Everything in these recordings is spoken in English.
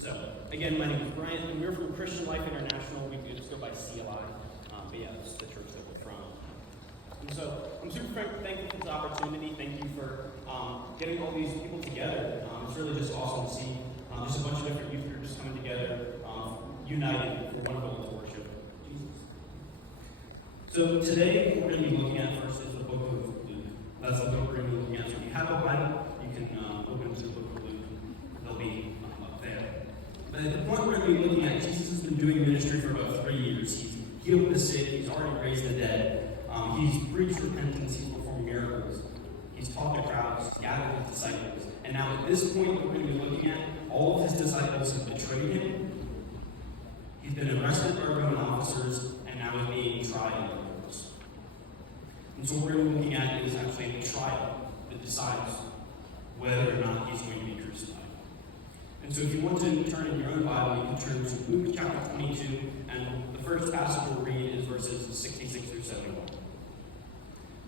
So, again, my name is Bryant, and we're from Christian Life International. We just go by CLI, but yeah, this is the church that we're from. And so, I'm super thankful for this opportunity. Thank you for getting all these people together. It's really just awesome to see just a bunch of different youth groups coming together, united for one goal to worship Jesus. So today, what we're going to be looking at first is the book of Luke. That's the book we're going to be looking at. So if you have a Bible, you can open to the book of Luke. They'll be up there. But at the point we're going to be looking at, Jesus has been doing ministry for about 3 years. He's healed the sick. He's already raised the dead. He's preached repentance. He's performed miracles. He's taught the crowds. He's gathered his disciples. And now at this point that we're going to be looking at, all of his disciples have betrayed him. He's been arrested by Roman officers, and now he's being tried in courts. And so what we're going to be looking at is actually a trial that decides whether or not he's going to be crucified. And so if you want to turn in your own Bible, you can turn to Luke chapter 22, and the first passage we'll read is verses 66 through 71.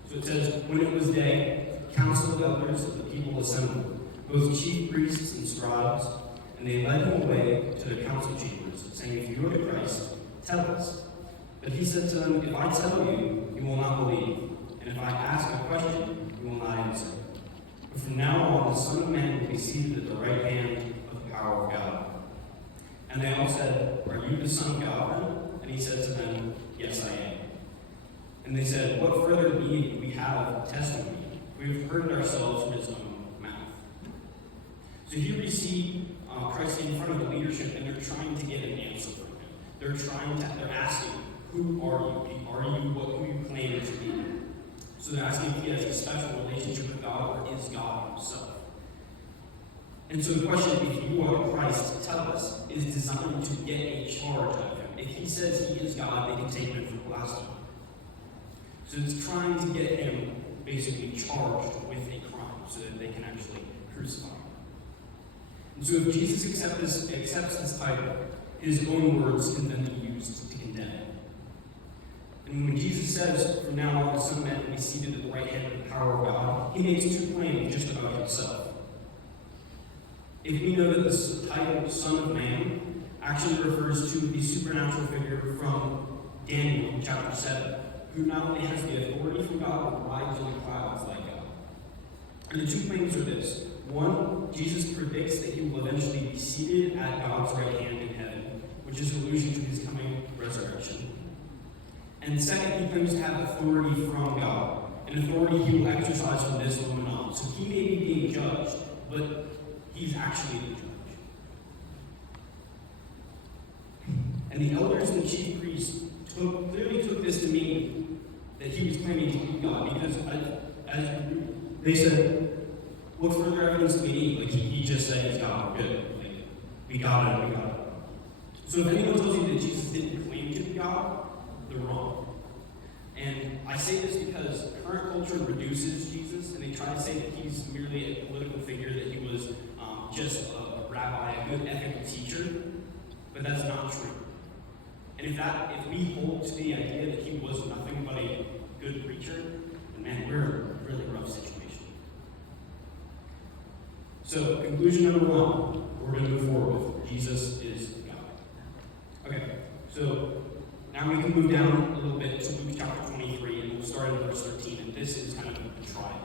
So it says, "When it was day, council of elders of the people assembled, both chief priests and scribes, and they led him away to the council chambers, saying, 'If you are the Christ, tell us.' But he said to them, 'If I tell you, you will not believe, and if I ask a question, you will not answer. But from now on, the Son of Man will be seated at the right hand of the power of God.' And they all said, 'Are you the Son of God then?' And he said to them, 'Yes, I am.' And they said, 'What further need we have of testimony? We have heard it ourselves from his own mouth.'" So here we see Christ in front of the leadership, and they're trying to get an answer from him. They're asking, "Who are you? Are you who you claim to be?" So they're asking if he has a special relationship with God, or is God himself. And so the question, "If you are the Christ, tell us," is designed to get a charge out of him. If he says he is God, they can take him for blasphemy. So it's trying to get him basically charged with a crime so that they can actually crucify him. And so if Jesus accepts this title, his own words can then be used to condemn him. And when Jesus says, "From now on, the Son of Man will be seated at the right hand of the power of God," he makes two claims just about himself. If we know that this title, Son of Man, actually refers to the supernatural figure from Daniel chapter 7, who not only has the authority from God, but rides on the clouds like God. And the two claims are this. One, Jesus predicts that he will eventually be seated at God's right hand in heaven, which is an allusion to his coming resurrection. And second, he claims to have authority from God, an authority he will exercise from this moment on. So he may be being judged, but he's actually the judge. And the elders and the chief priests clearly took this to mean that he was claiming to be God, because as they said, "What further evidence do we need?" Like he just said he's God, we're good. Like, we got it. So if anyone tells you that Jesus didn't claim to be God, they're wrong. And I say this because current culture reduces Jesus, and they try to say that he's merely a political figure, that he was just a rabbi, a good ethical teacher, but that's not true. And if we hold to the idea that he was nothing but a good preacher, then man, we're in a really rough situation. So, conclusion number one, we're going to move forward with Jesus is God. Okay, so now we can move down a little bit to Luke chapter 23, and we'll start in verse 13, and this is kind of a trial.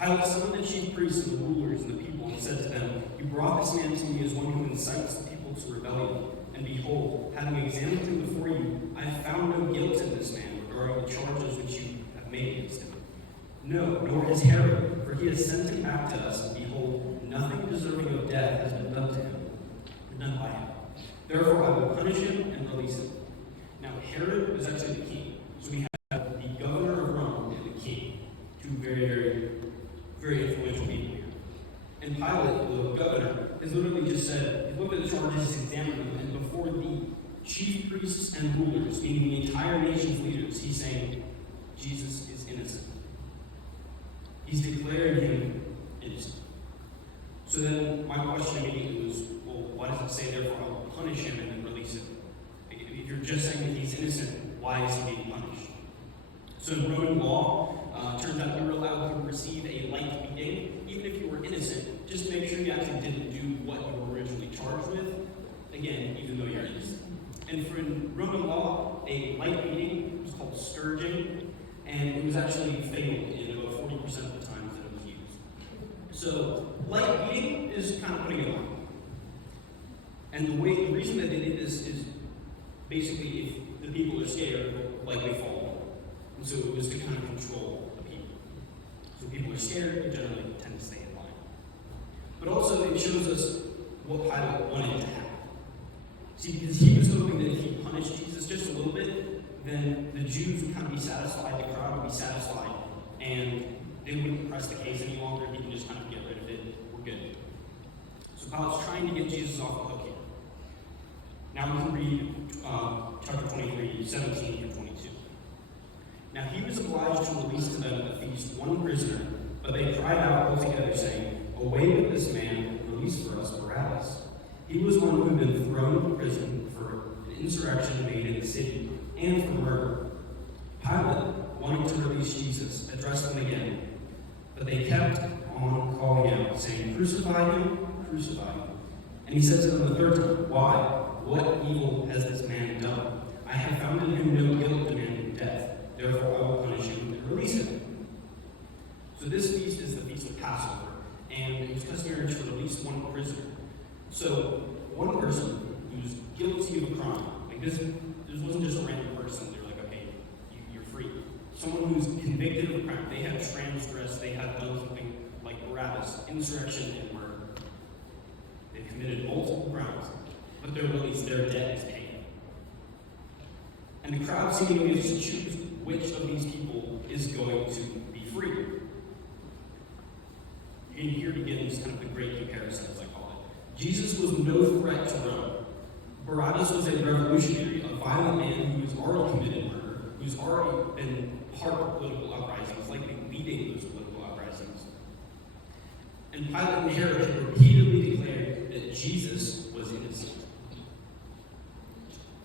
Pilate summoned the chief priests and the rulers and the people, and said to them, "You brought this man to me as one who incites the people to rebellion. And behold, having examined him before you, I have found no guilt in this man regarding the charges which you have made against him. No, nor has Herod, for he has sent him back to us, and behold, nothing deserving of death has been done to him, or done by him. Therefore I will punish him and release him." Now Herod was actually the king. So we have the governor of Rome and the king, two very, very, very influential people here. And Pilate, the governor, has literally just said, he looked at the charges, examined them, and before the chief priests and rulers, meaning the entire nation's leaders, he's saying, Jesus is innocent. He's declaring him innocent. So then my question immediately was, well, why does it say, therefore, I will punish him and then release him? If you're just saying that he's innocent, why is he being punished? So in Roman law, it turns out you were allowed to receive a light beating, even if you were innocent. Just make sure you actually didn't do what you were originally charged a light beating. It was called scourging, and it was actually fatal in about 40% of the times that it was used. So light beating is kind of putting it on. And the reason that they did this is basically if the people are scared, they'll likely fall. And so it was to kind of control the people. So if people are scared, they generally tend to stay in line. But also it shows us what Pilate wanted to happen. See, because he was hoping that if he punished Jesus just a little bit, then the Jews would kind of be satisfied, the crowd would be satisfied, and they wouldn't press the case any longer. He can just kind of get rid of it. We're good. So Pilate's trying to get Jesus off the hook here. Now we can read chapter 23, 17 through 22. Now he was obliged to release to them at the feast one prisoner, but they cried out altogether, saying, "Away with this man, and release for us Barabbas." He was one who had been thrown into prison for an insurrection made in the city and for murder. Pilate, wanting to release Jesus, addressed them again, but they kept on calling out, saying, "Crucify him, crucify him." And he said to them the third time, "Why? What evil has this man done? I have found in him no guilt demanding death. Therefore I will punish him and release him." So this feast is the Feast of Passover, and it was customary to release one prisoner. So one person who's guilty of a crime, like this wasn't just a random person. They're like, okay, you're free. Someone who's convicted of a crime, they have transgressed, they have done something like Barabbas, insurrection and murder. They've committed multiple crimes, but they're released, their debt is paid. And the crowd seemingly is to choose which of these people is going to be free. And here begins kind of the great comparison, as I call it. Jesus was no threat to Rome. Barabbas was a revolutionary, a violent man who has already committed murder, who's already been part of political uprisings, likely leading those political uprisings. And Pilate and Herod had repeatedly declared that Jesus was innocent.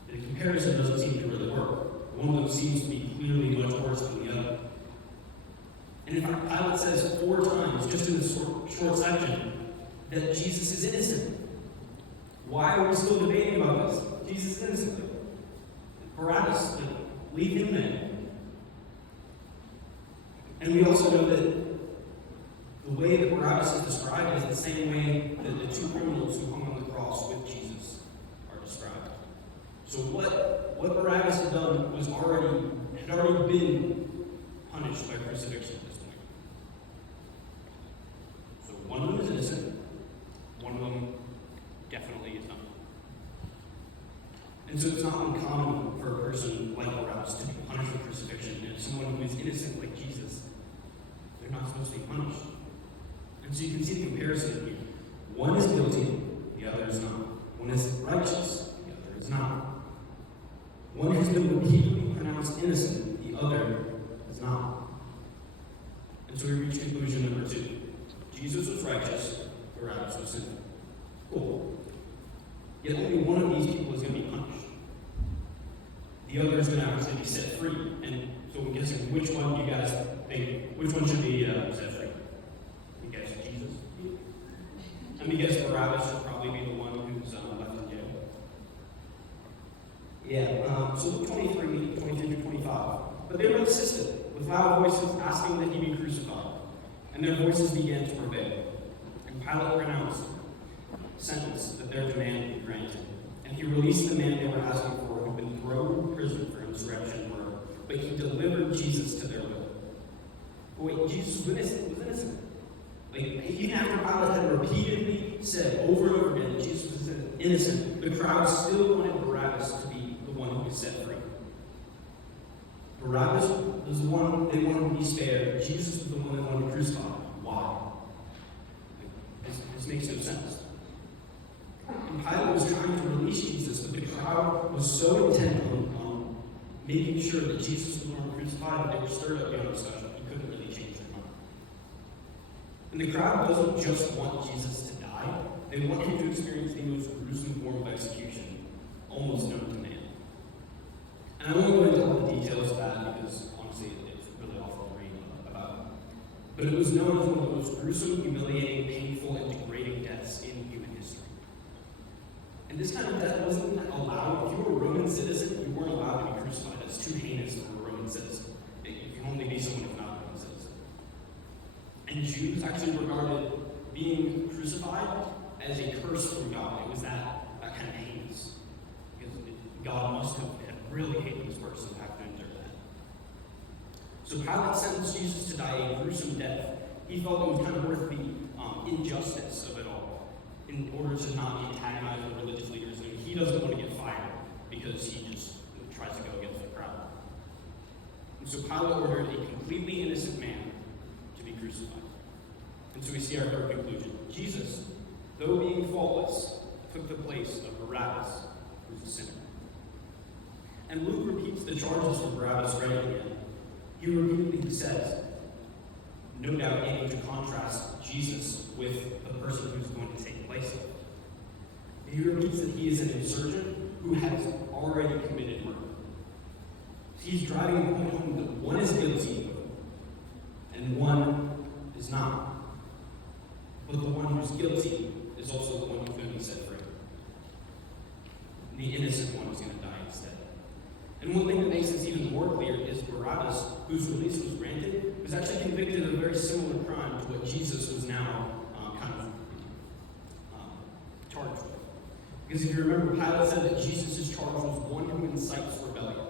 The comparison doesn't seem to really work. One of them seems to be clearly much worse than the other. And in fact, Pilate says 4 times, just in this short section, that Jesus is innocent. Why are we still debating about this? Jesus is innocent. Barabbas, leave him there. And we also know that the way that Barabbas is described is the same way that the 2 criminals who hung on the cross with Jesus are described. So what Barabbas had done had already been punished by crucifixion at this point. So one of them is innocent, one of them definitely is not. And so it's not uncommon for a person like Barabbas to be punished for crucifixion, and someone who is innocent like Jesus, they're not supposed to be punished. And so you can see the comparison here. One is guilty, the other is not. One is righteous, the other is not. One has been repeatedly pronounced innocent, the other is not. And so we reach conclusion number 2. Jesus was righteous, Barabbas was sinful. Cool. Yet only one of these people is going to be punished. The other is going to actually be set free. And so I'm guessing which one you guys think, which one should be set free? You guess Jesus? Let me guess Barabbas should probably be the one who's left in jail. Yeah, so 23 to 25. But they were insistent, with loud voices asking that he be crucified. And their voices began to prevail. And Pilate pronounced sentence that their demand be granted. And he released the man they were asking for, who had been thrown in prison for insurrection and murder. But he delivered Jesus to their will. But wait, Jesus was innocent. Like, even after Pilate had repeatedly said over and over again that Jesus was innocent, the crowd still wanted Barabbas to be the one who was set free. Barabbas was the one they wanted to be spared. Jesus was the one they wanted to crucify. Why? This makes no sense. And Pilate was trying to release Jesus, but the crowd was so intent on making sure that Jesus was the one crucified that they were stirred up beyond discussion. He couldn't really change their mind. And the crowd doesn't just want Jesus to die. They want him to experience the most gruesome form of execution almost known to man. And I won't go into all the details of that because, honestly, it's really awful to read about. But it was known as one of the most gruesome, humiliating, painful, and degrading deaths in human history. And this kind of death wasn't allowed. If you were a Roman citizen, you weren't allowed to be crucified. That's too heinous for a Roman citizen. You can only be someone who's not a Roman citizen. And Jews actually regarded being crucified as a curse from God. It was that kind of heinous. Because God must have really hated this person to have to endure that. So Pilate sentenced Jesus to die a gruesome death. He felt it was kind of worth the injustice of it all in order to not antagonize the religious leaders. I mean, he doesn't want to get fired because he just tries to go against the crowd. And so Pilate ordered a completely innocent man to be crucified. And so we see our third conclusion. Jesus, though being faultless, took the place of Barabbas, who's a sinner. And Luke repeats the charges for Barabbas right at the end. He repeatedly says, no doubt aiming to contrast Jesus with the person who's going to take place of it. He repeats that he is an insurgent who has already committed murder. He's driving the point home that one is guilty and one is not. But the one who's guilty is also the one who's going to be set free. The innocent one is going to die instead. And one thing that makes this even more clear is Barabbas, whose release was granted, was actually convicted of a very similar crime to what Jesus was now charged with. Because if you remember, Pilate said that Jesus' charge was one who incites rebellion.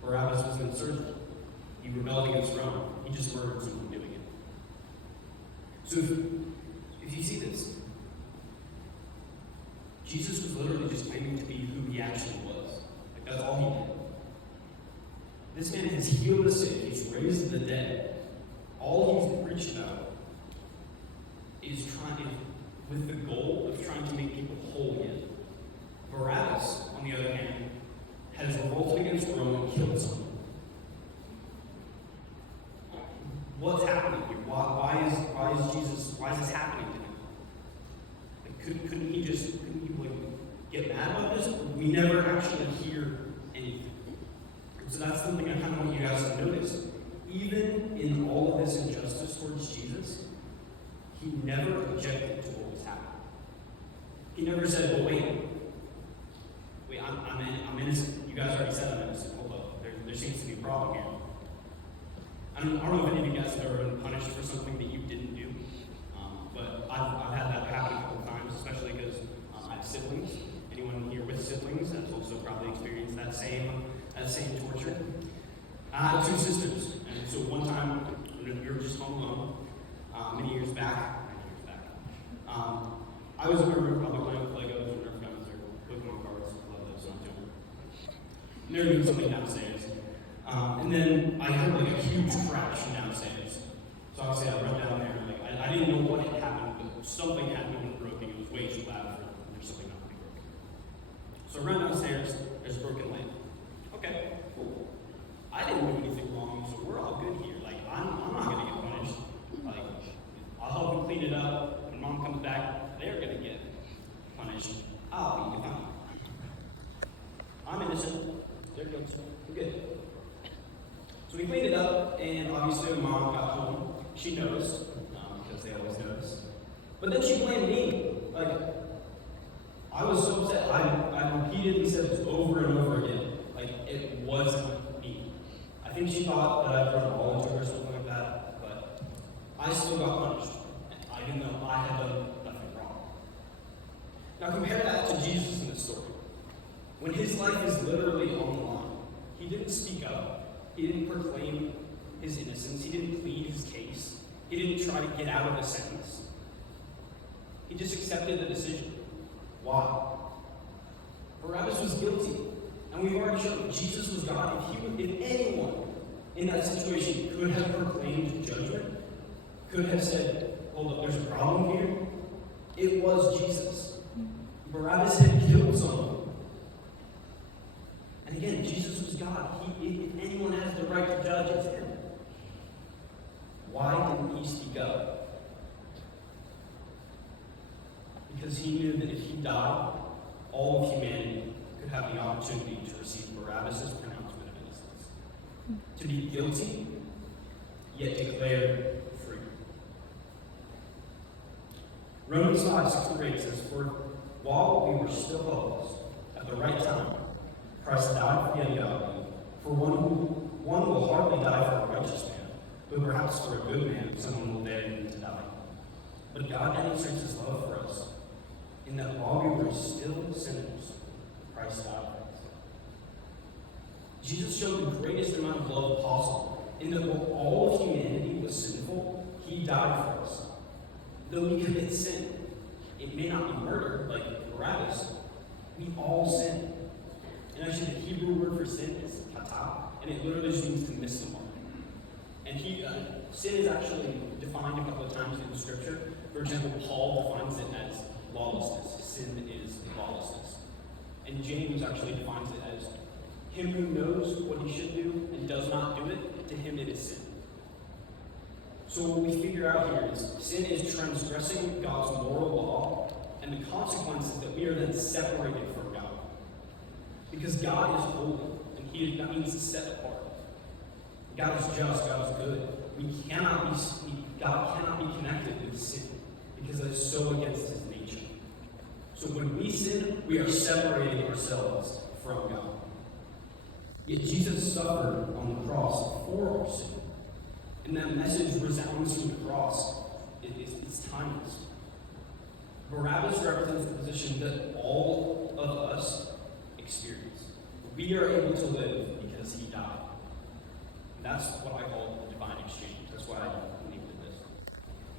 Barabbas was an insurgent. He rebelled against Rome. He just murdered someone doing it. So if you see this, Jesus was literally just claiming to be who he actually was. Like, that's all he did. This man has healed the sick. He's raised the dead. All he's preached about is with the goal of trying to make people whole again. Barabbas, on the other hand, has revolted against Rome and killed someone. What's happening here? Why is this happening to him? Like, couldn't he get mad about this? We never actually hear anything. So that's something I kind of want you guys to notice. Even in all of this injustice towards Jesus, he never objected to what was happening. He never said, well, wait, I'm innocent. You guys already said I'm innocent. Hold up. There seems to be a problem here. I don't know if any of you guys have ever been punished for something that you didn't do, but I've had that happen a couple of times, especially because I have siblings. Anyone here with siblings has also probably experienced that same torture. I had two sisters, and so one time we were just home alone, many years back. I was in my room probably playing with Legos or Nerf guns or Pokemon cards. Love those, so I'm doing. And they were doing something downstairs. And then I heard like a huge crash from downstairs. So obviously I run down there and I didn't know what had happened, but something had been broken. It was way too loud for something not to be broken. So I run downstairs, there's a broken lamp. Okay, cool. I didn't do anything wrong, so we're all good here. Like, I'm not gonna get punished. Like, I'll help them clean it up. When mom comes back, they're gonna get punished. I'll be fine. I'm innocent. They're good. We're good. So we cleaned it up, and obviously when mom got home, she noticed, because they always notice. But then she blamed me. Like, I was so upset. I repeatedly said this over and over again. Like, it wasn't me. I think she thought that I'd thrown a ball into her or something like that, but I still got punished, even though I had done nothing wrong. Now compare that to Jesus in this story. When his life is literally on the line, he didn't speak up. He didn't proclaim his innocence. He didn't plead his case. He didn't try to get out of the sentence. He just accepted the decision. Why? Barabbas was guilty. And we've already shown Jesus was God. If anyone in that situation could have proclaimed judgment, could have said, hold up, there's a problem here, it was Jesus. Barabbas had killed someone. And again, Jesus was God. If anyone has the right to judge, it's him. Why didn't he speak up? Because he knew that if he died, all of humanity could have the opportunity to receive Barabbas' pronouncement of innocence. To be guilty, yet declared free. Romans 5:6-8 says, while we were still helpless, at the right time, Christ died for the ungodly. For one will hardly die for a righteous man, but perhaps for a good man, someone will dare even to die. But God demonstrates his love for us, in that while we were still sinners, Christ died for us. Jesus showed the greatest amount of love possible, in that while all of humanity was sinful, he died for us. Though we commit sin, it may not be murder, like Barabbas, we all sin. And actually, the Hebrew word for sin is kata, and it literally just means to miss the mark. And sin is actually defined a couple of times in Scripture. For example, Paul defines it as lawlessness. Sin is lawlessness. And James actually defines it as him who knows what he should do and does not do it, to him it is sin. So what we figure out here is sin is transgressing God's moral law, and the consequence is that we are then separated from God. Because God is holy, and that means set apart. God is just, God is good. God cannot be connected with sin, because it is so against his nature. So when we sin, we are separating ourselves from God. Yet Jesus suffered on the cross for our sin. And that message resounds from the cross. It's timeless. Barabbas represents the position that all of us experience. We are able to live because he died. That's what I call the divine exchange. That's why I named it this.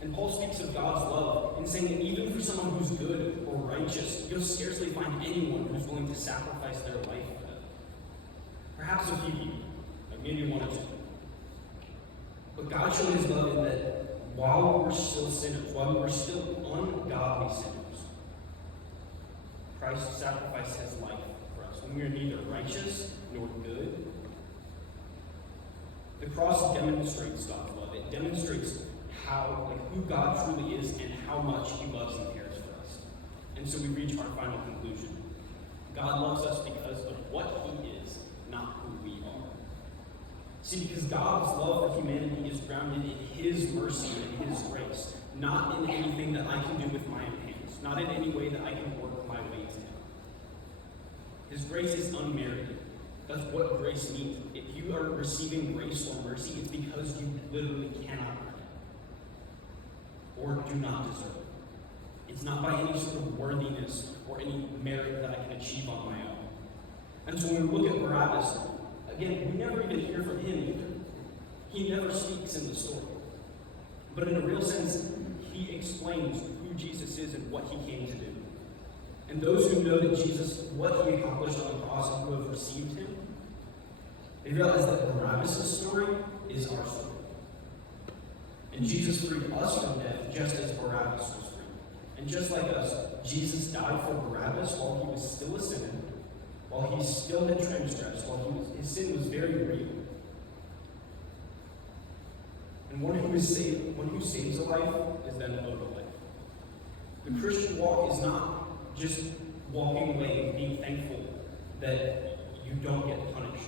And Paul speaks of God's love in saying that even for someone who's good or righteous, you'll scarcely find anyone who's willing to sacrifice their life for them. Perhaps a few people, like maybe one or two. But God showed his love in that while we were still sinners, while we were still ungodly sinners, Christ sacrificed his life for us. When we are neither righteous nor good, the cross demonstrates God's love. It demonstrates who God truly is and how much he loves and cares for us. And so we reach our final conclusion. God loves us because of what he is, not who we are. See, because God's love for humanity is grounded in his mercy and his grace, not in anything that I can do with my own hands, not in any way that I can work my way to him. His grace is unmerited. That's what grace means. If you are receiving grace or mercy, it's because you literally cannot earn it or do not deserve it. It's not by any sort of worthiness or any merit that I can achieve on my own. And so when we look at Barabbas, again, we never even hear from him either. He never speaks in the story. But in a real sense, he explains who Jesus is and what he came to do. And those who know that Jesus, what he accomplished on the cross and who have received him, they realize that Barabbas' story is our story. And Jesus freed us from death just as Barabbas was freed. And just like us, Jesus died for Barabbas while he was still a sinner, while he still had transgressed, his sin was very real. And one who saves a life is then owed a life. The Christian walk is not just walking away and being thankful that you don't get punished.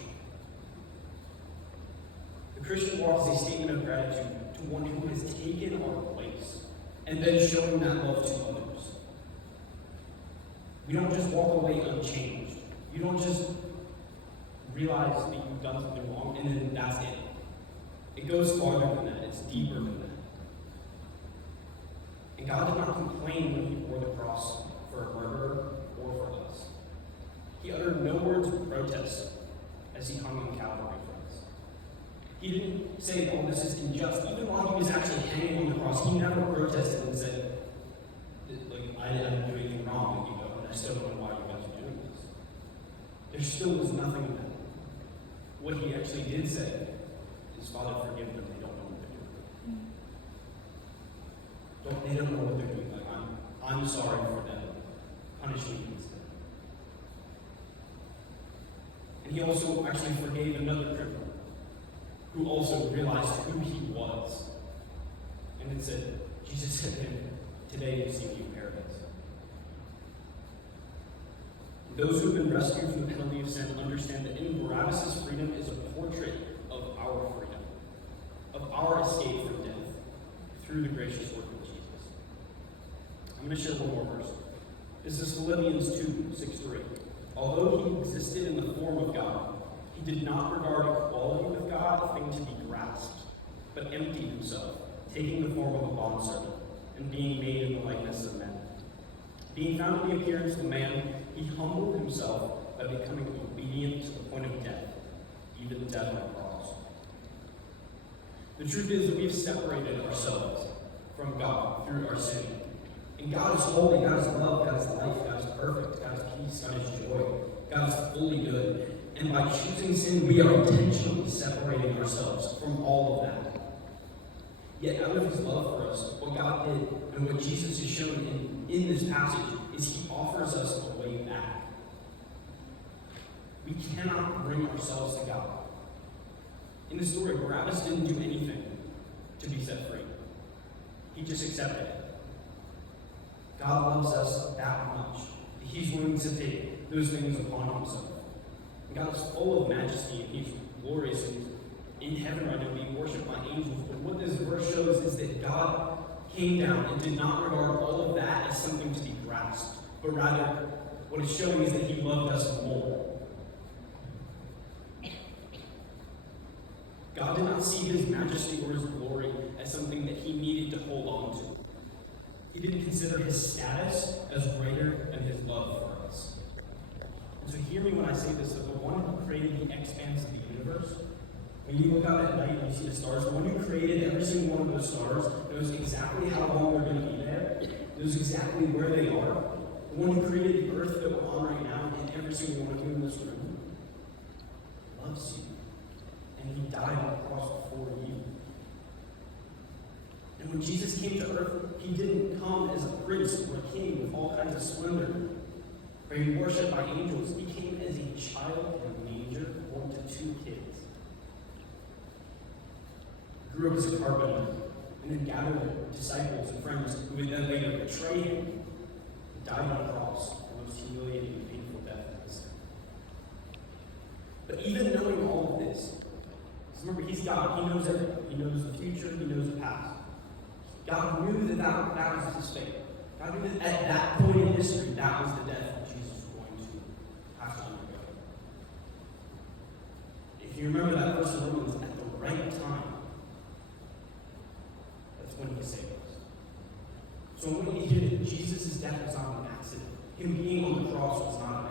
The Christian walk is a statement of gratitude to one who has taken our place and then showing that love to others. We don't just walk away unchanged. You don't just realize that you've done something wrong and then that's it. It goes farther than that. It's deeper than that. And God did not complain when he bore the cross for a murderer or for us. He uttered no words of protest as he hung on Calvary for us. He didn't say, oh, this is unjust. Even while he was actually hanging on the cross, he never protested and said, I didn't do anything wrong with you, and I still don't know why you guys are doing this. There still was nothing in that. What he actually did say is, Father, forgive them, they don't know what they're doing. They don't know what they're doing. I'm sorry for them. Punish me instead. And he also actually forgave another criminal who also realized who he was. And it said, Jesus said to him, today you see me in paradise. Those who have been rescued from the penalty of sin understand that in Barabbas' freedom is a portrait of our freedom, of our escape from death through the gracious work of Jesus. I'm going to share one more verse. This is Philippians 2:6-8. Although he existed in the form of God, he did not regard equality with God a thing to be grasped, but emptied himself, taking the form of a bondservant, and being made in the likeness of men. Being found in the appearance of a man, he humbled himself by becoming obedient to the point of death, even death on a cross. The truth is that we've separated ourselves from God through our sin. And God is holy, God is love, God is life, God is perfect, God is peace, God is joy, God is fully good. And by choosing sin, we are intentionally separating ourselves from all of that. Yet out of his love for us, what God did and what Jesus is shown in this passage is he offers us a way back. We cannot bring ourselves to God. In the story, Barabbas didn't do anything to be set free. He just accepted it. God loves us that much that he's willing to take those things upon himself. And God is full of majesty and he's glorious and he's in heaven right now being worshipped by angels. But what this verse shows is that God came down and did not regard all of that as something to be grasped, but rather what it's showing is that he loved us more. God did not see his majesty or his glory as something that he needed to hold on to. He didn't consider his status as greater than his love for us. And so hear me when I say this, that the one who created the expanse of the universe, when you look out at night and you see the stars, the one who created every single one of those stars knows exactly how long they're going to be there, knows exactly where they are. The one who created the earth that we're on right now and every single one of you in this room loves you. And he died on the cross for you. And when Jesus came to earth, he didn't come as a prince or a king with all kinds of splendor, where he worshipped by angels. He came as a child in a manger, born to 2 kids. He grew up as a carpenter, and then gathered disciples and friends who would then later betray him and died on a cross, the most humiliating and painful death in his sin. But even knowing all of this, remember, he's God. He knows everything. He knows the future. He knows the past. God knew that was his fate. God knew that at that point in history, that was the death that Jesus was going to have to undergo. If you remember that verse in Romans, at the right time, that's when he saved us. So when we hear that Jesus' death was not an accident, him being on the cross was not an